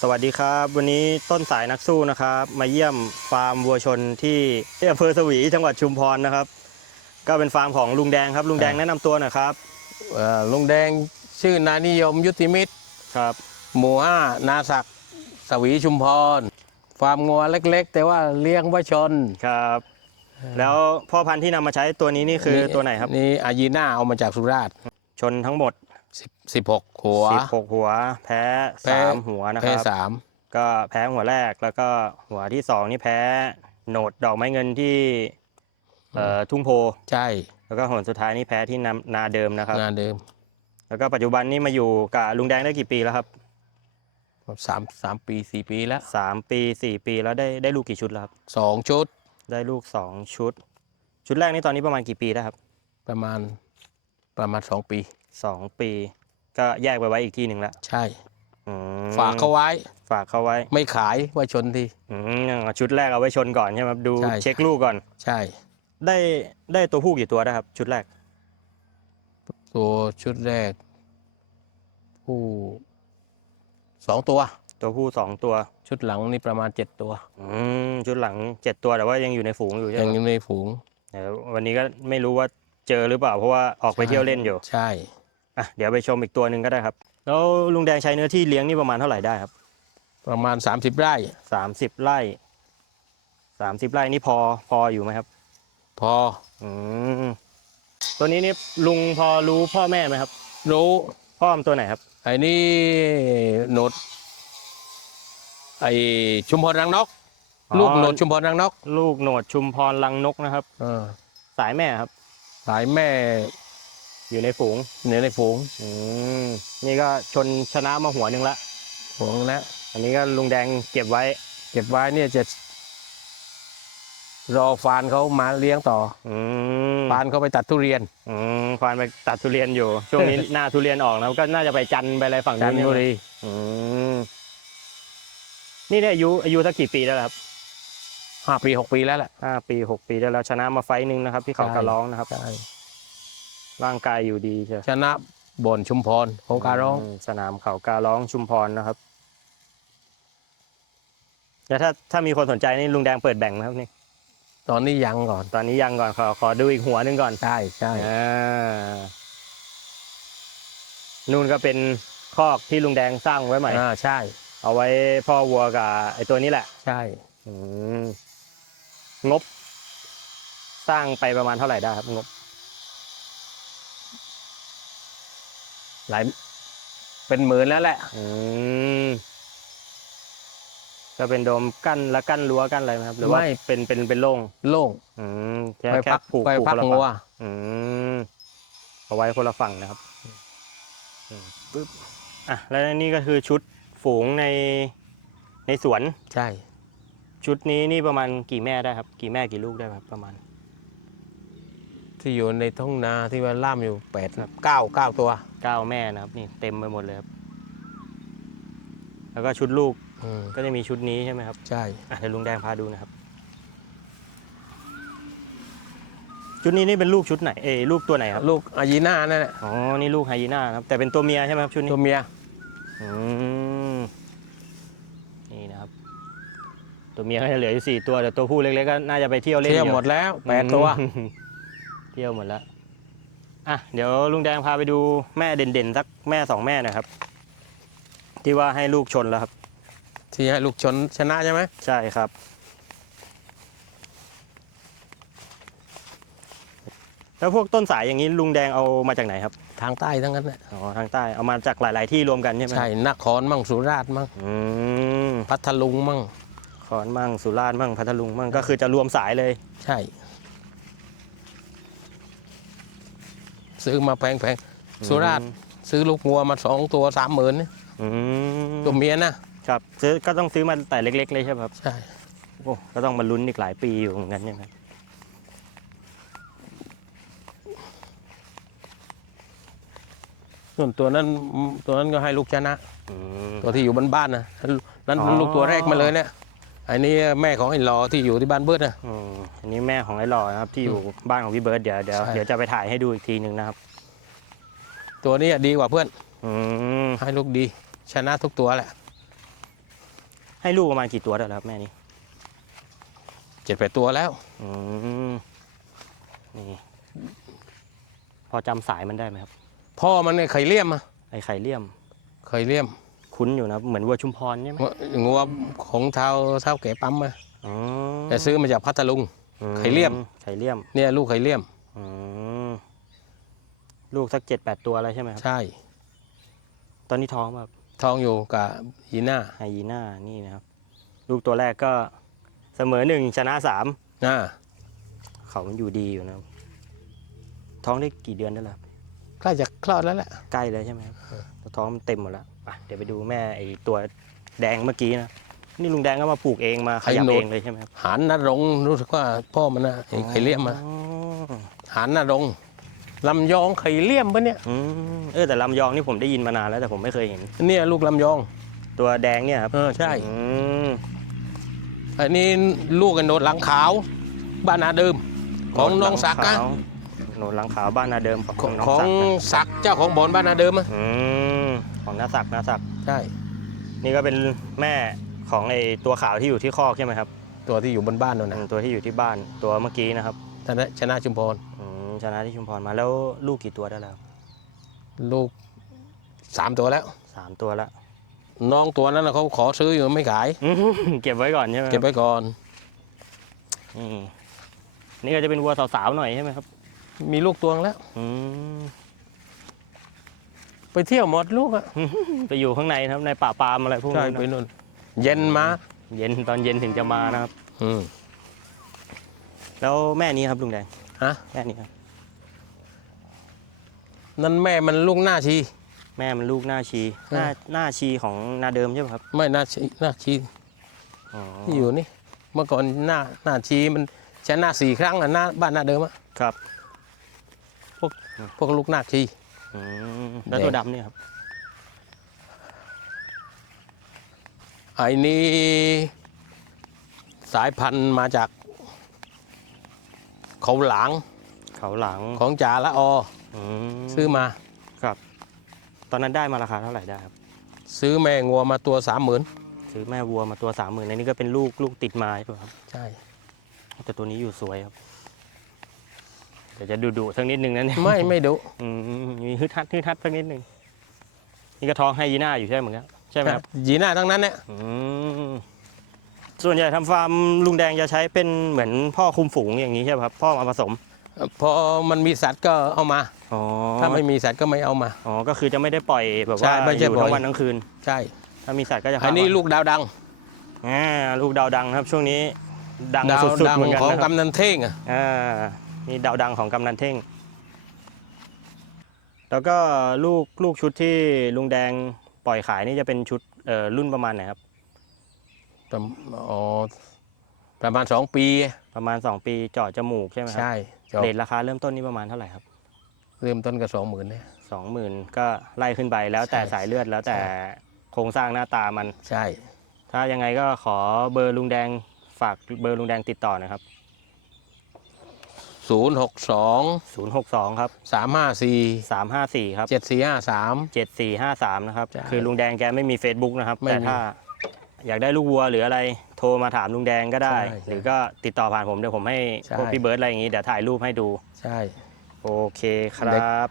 สวัสดีครับ วันนี้ต้นสายนักสู้นะครับ มาเยี่ยมฟาร์มวัวชนที่ที่อำเภอสวีจังหวัดชุมพรนะครับ ก็เป็นฟาร์มของลุงแดงครับ ลุงแดงแนะนำตัวหน่อยครับเอ่อลุงแดงชื่อนายนิยมยุติมิตร ครับหมู่ห้านาศักดิ์สวีชุมพร ฟาร์มงัวเล็กๆ แต่ว่าเลี้ยงไว้ชนครับ แล้วพ่อพันธุ์ที่นำมาใช้ตัวนี้นี่คือตัวไหนครับ นี่อายีน่าเอามาจากสุราษฎร์ชนทั้งหมด 10 16หัว16หัว แพ้แพ้3หัวนะคแพ้รับ สามก็แพ้หัวแรกแล้วก็หัวที่สองนี่แพ้โหนดดอกไม้เงินที่เอ่อทุ่งโพ ใช่แล้วก็หัวสุดท้ายนี่แพ้ที่นานาเดิมนะครับ งานเดิมแล้วก็ปัจจุบันนี่มาอยู่กับลุงแดงได้กี่ปีแล้วครับสามสามปีสี่ปีแล้วสามปีสี่ปีแล้วได้ได้ลูกกี่ชุดแล้วครับ สองชุดได้ลูกสองชุด ชุดแรกนี่ตอนนี้ประมาณกี่ปีแล้วครับ ประมาณประมาณสองปี สองปี ก็แยกไปไว้อีกที่หนึ่งแล้วใช่ อืมฝากเขาไว้ ฝากเขาไว้ไม่ขายไว้ชนที อืมเอาชุดแรกเอาไว้ชนก่อนใช่ไหมครับดูใช่ เช็คลูกก่อน ใช่ ได้ได้ตัวผู้กี่ตัวได้ครับ ชุดแรก ตัวชุดแรก ผู้สองตัว ตัวผู้สองตัว ชุดหลังนี่ประมาณเจ็ดตัว อืมชุดหลังเจ็ดตัวแต่ว่ายังอยู่ในฝูงอยู่ใช่ยังไหมอยู่ในฝูง เดี๋ยววันนี้ก็ไม่รู้ว่าเจอหรือเปล่าเพราะว่าออกไปเที่ยวเล่นอยู่ ใช่ อะเดี๋ยวไปชมอีกตัวหนึ่งก็ได้ครับ แล้วลุงแดงใช้เนื้อที่เลี้ยงนี่ประมาณเท่าไหร่ได้ครับประมาณ 30 ไร่ สามสิบไร่สามสิบไร่นี่พอพออยู่ไหมครับ พออืมตัวนี้นี่ลุงพอรู้พ่อแม่ไหมครับ รู้พ่อมันตัวไหนครับ ไอ้นี่โหนดไอ้ชุมพรรังนก อ๋อ ลูกโหนดชุมพรรังนกลูกโหนดชุมพรลังนกนะครับ เออสายแม่ครับ สายแม่ อยู่ในฝูงเนี่ยในฝูงอืมนี่ก็ชนชนะมาหัวหนึ่งละฝูงแล้วอันนี้ก็ลุงแดงเก็บไว้ เก็บไว้เนี่ยจะรอฟานเขามาเลี้ยงต่ออืมฟานเขาไปตัดทุเรียนอืมควานไปตัดทุเรียนอยู่ ช่วงนี้ หน้าทุเรียนออกแล้วก็น่าจะไปจันทร์ไปอะไรฝั่งจันู้นนทบุรีอืมนี่ได้อายุอายุสักกี่ปีแล้วครับห้าปีหกปีแล้วแหละห้าปีหกปีได้แล้วชนะมาไฟต์หนึ่งนะครับ ที่เขาใช่กระร้องนะครับ ใช่ ร่างกายอยู่ดีใช่ชนะบนชุมพรของการร้องมสนามเขาการร้องชุมพรนะครับ แล้วถ้าถ้ามีคนสนใจนี่ลุงแดงเปิดแบ่งไหมครับนี่ ตอนนี้ยังก่อนตอนนี้ยังก่อนขอขอดูอีกหัวหนึงก่อนใช่ใช่อ่านู่นก็เป็นคอกที่ลุงแดงสร้างไว้ใหม่ อ่าใช่ เอาไว้พ่อวัวกับไอตัวนี้แหละ ใช่ อืมงบ สร้างไปประมาณเท่าไหร่ได้ครับงบ หลายเป็นหมื่นแล้วแหละ อืมก็เป็นโดมกั้นและกั้นรั้วกั้นอะไรไหมครับ หรือว่าไม่ เป็นเป็นเป็นโล่งโล่งอืมแค่ไปแค่พักผูกไปผูกพัคกนละงัว ฝั่งอืมเอาไว้คนละฝั่งนะครับอืมปึ๊บอะแล้วนี่ก็คือชุดฝูงในในสวน ใช่ ชุดนี้นี่ประมาณกี่แม่ได้ครับ กี่แม่กี่ลูกได้ครับประมาณ ที่อยู่ในท้องนาที่ว่าล่ามอยู่แปดเก้าเก้าตัวเก้าแม่นะครับนี่เต็มไปหมดเลยครับ แล้วก็ชุดลูกอืมก็จะมีชุดนี้ใช่ไหมครับใช่ อะเดี๋ยวลุงแดงพาดูนะครับ ชุดนี้นี่เป็นลูกชุดไหนเอยลูกตัวไหนครับลูกอายีน่านั่นแหละอ๋อนี่ลูกไฮยีน่านะครับ แต่เป็นตัวเมียใช่ไหมครับชุดนี้ ตัวเมียอืมนี่นะครับ ตัวเมียก็จะเหลืออยู่สี่ตัวแต่ตัวผู้เล็กๆก็น่าจะไปเที่ยวเล่นเที่ยวอยู่หมดแล้วแปดตัวอืม เที่ยวหมดแล้วอะเดี๋ยวลุงแดงพาไปดูแม่เด่นๆสักแม่สองแม่หนะครับ ที่ว่าให้ลูกชนแล้วครับ ที่ให้ลูกชนชนะใช่ไหมใช่ครับ แล้วพวกต้นสายอย่างนี้ลุงแดงเอามาจากไหนครับทางใต้ทั้งนั้นแหละอ๋อทางใต้เอามาจากหลาย ๆ ที่รวมกันใช่ไหมใช่นครมั่งสุราษฎร์มั่งอืมพัทลุงมั่งขอนมั่งสุราษฎร์มั่งพัทลุงมั่งก็คือจะรวมสายเลย ใช่ ซื้อมาแพงๆสุราษฎร์ซื้อลูกงัวมาสองตัวสามหมื่นอืมตัวเมียนะครับซื้อก็ต้องซื้อมาแต่เล็ก ๆ เลยใช่ไหมครับใช่โอ้ก็ต้องมาลุ้นอีกหลายปีอยู่เหมือนกันใช่ไหมส่วนตัวนั้นตัวนั้นก็ให้ลูกชนะ อืม ตัวที่อยู่บ้านๆนะนั่นอ๋อ ลูกตัวแรกมาเลยเนี่ย อันนี้แม่ของไอ้หลอที่อยู่ที่บ้านเบิดนะ อืมอันนี้แม่ของไอ้หล่อนะครับ ที่อยู่บ้านของพี่เบิร์ดเดี๋ยวเดี๋ยวใช่ เดี๋ยวจะไปถ่ายให้ดูอีกทีหนึ่งนะครับ ตัวนี้ดีกว่าเพื่อน อืมให้ลูกดี ชนะทุกตัวแหละให้ลูกประมาณกี่ตัวได้แล้วครับแม่นี้ เจ็ดแปดตัวแล้ว อืมนี่พอจำสายมันได้ไหมครับ พ่อมันเนี่ยไข่เลี่ยมอะไอไข่เลี่ยม ไข่เลี่ยม คุ้นอยู่นะเหมือนวัวชุมพรใช่ไหมงัวของเท้าเท้าแก่ปั๊มมาอ๋อแต่ซื้อมาจากพัทลุงอืไข่เลี่ยม ไข่เลี่ยม เนี่ยลูกไข่เลี่ยมอืมลูกสักเจ็ดแปดตัวอะไรใช่ไหมครับ ใช่ ตอนนี้ท้องแบบทองอยู่กับยีน่าไฮยีน่านี่นะครับ ลูกตัวแรกก็เสมอหนึ่งชนะสามอ่าเขามันอยู่ดีอยู่นะครับ ท้องได้กี่เดือนได้แล้วครับใกล้จะคลอดแล้วแหละใกล้เลยใช่ไหมครับแต่ท้องมันเต็มหมดแล้ว ไปเดี๋ยวไปดูแม่ไอตัวแดงเมื่อกี้นะ นี่ลุงแดงก็มาปลูกเองมาขยับเองเลยใช่ไหมครับหานนรงค์รู้สึกว่าพ่อมันนะไอ้ไข่เลี่ยมมาอ๋อหานนรงค์ลำยองไข่เลี่ยมปะเนี่ยอืมเออแต่ลำยองนี่ผมได้ยินมานานแล้วแต่ผมไม่เคยเห็นเนี่ยลูกลำยอง ตัวแดงเนี่ยครับเออใช่อืมอันนี้ลูกกันโดดหลังขาว บ้านนาเดิมของน้องศักดิ์นะขาวโหนดหลังขาวบ้านนาเดิมของของน้องของศักดิ์นะศักดิ์เจ้าของบ่อนบ้านนาเดิมอะอืมของน้าศักดิ์น้าศักดิ์ใช่ นี่ก็เป็นแม่ของไอตัวขาวที่อยู่ที่คอกใช่ไหมครับตัวที่อยู่บนบ้านนั่นอืนะมตัวที่อยู่ที่บ้านตัวเมื่อกี้นะครับชนะชนะชุมพร อืมชนะที่ชุมพรมาแล้วลูกกี่ตัวได้แล้วลูกสามตัวแล้ว สามตัวละน้องตัวนั้นน่ะเขาขอซื้ออยู่ไม่ขาย อื้อหือเก็บไว้ก่อนใช่ไหมครับเก็บไว้ก่อนนี่นี่ก็จะเป็นวัวสาวๆหน่อยใช่ไหมครับ มีลูกตวงแล้ว อืมไปเที่ยวหมดลูกอะไปอยู่ข้างในนะครับในป่าปาล์มอะไรพวกใช่นั้นไปนะนู่นเย็นมาเย็นตอนเย็นถึงจะมานะครับ อืมแล้วแม่นี้ครับลุงแดงฮะแม่นี้ครับ นั่นแม่มันลูกหน้าชี แม่มันลูกหน้าชีหน้าหน้าชีของนาเดิมใช่ไหมครับไม่หน้าชีหน้าชีอ๋อที่อยู่นี่ เมื่อก่อนหน้าหน้าชีมันชนะสี่ครั้งอะหน้าบ้านหน้าเดิมอะครับ พวกลูกหน้าชีอืมแล้วตัวดำเนี่ยครับไอ้นี่สายพันธุ์มาจาก เขาหลางเขาหลังของจ่าละอออืมซื้อมา ครับ ตอนนั้นได้มาราคาเท่าไหร่ได้ครับ ซื้อแม่งัวมาตัวสามหมื่นซื้อแม่วัวมาตัวสามหมื่นในนี้ก็เป็นลูกลูกติดมาใช่ไหมครับ ใช่ แต่ตัวนี้อยู่สวยครับเดี๋ยวจะดุดุๆสักนิดนึงนะเนี่ยไม่ไม่ดุอืมมีฮึดฮัดฮึดฮัดสักนิดนึงนี่ก็ท้องไฮยีน่าอยู่ใช่ไหมอนกันใช่ไหมครับยีหน้าทั้งนั้นเนี่ยอืมส่วนใหญ่ทำฟาร์มลุงแดงจะใช้เป็นเหมือนพ่อคุมฝูงอย่างนี้ใช่ไหมครับพ่อมาผสมพอมันมีสัตว์ก็เอามาอ๋อถ้าไม่มีสัตว์ก็ไม่เอามาอ๋อก็คือจะไม่ได้ปล่อยแบบใช่ว่าไม่อใช่ยู่ปล่ทั้อยงวันทั้งคืน ใช่ ถ้ามีสัตว์ก็จะพาอันนี้มาลูกดาวดังอ่าลูกดาวดังครับช่วงนี้ดังดาวสุดดัๆงเหมือนกันของนะครับกำนันเท่งอะอ่า นี่ดาวดังของกำนันเท่ง แล้วก็ลูกลูกชุดที่ลุงแดงปล่อยขายนี่จะเป็นชุดเอ่อรุ่นประมาณไหนครับประอ๋อประมาณสองปี ประมาณ 2 ปีเจาะจมูกใช่ไหมครัใช่จบเรทราคาเริ่มต้นนี่ประมาณเท่าไหร่ครับ เริ่มต้นกับสองหมื่นเนี่ยสองหมื่นก็ไล่ขึ้นไปแล้วแต่ใช่สายเลือดแล้วแต่ใช่โครงสร้างหน้าตามันใช่ ถ้ายังไงก็ขอเบอร์ลุงแดงฝากเบอร์ลุงแดงติดต่อหนะครับ ศูนย์หกสอง062ครับสามห้าสี่354ครับเจ็ดสี่ห้าสาม7453นะครับ ใช่คือลุงแดงแกไม่มี Facebook นะครับ ไม่แต่มีถ้าอยากได้ลูกวัวหรืออะไรโทรมาถามลุงแดงก็ได้ใช่ใช่หรือก็ติดต่อผ่านผมเดี๋ยวผมให้ใช่ พวกพี่เบิร์ดอะไรอย่างนี้เดี๋ยวถ่ายรูปให้ดู ใช่ โอเคครับ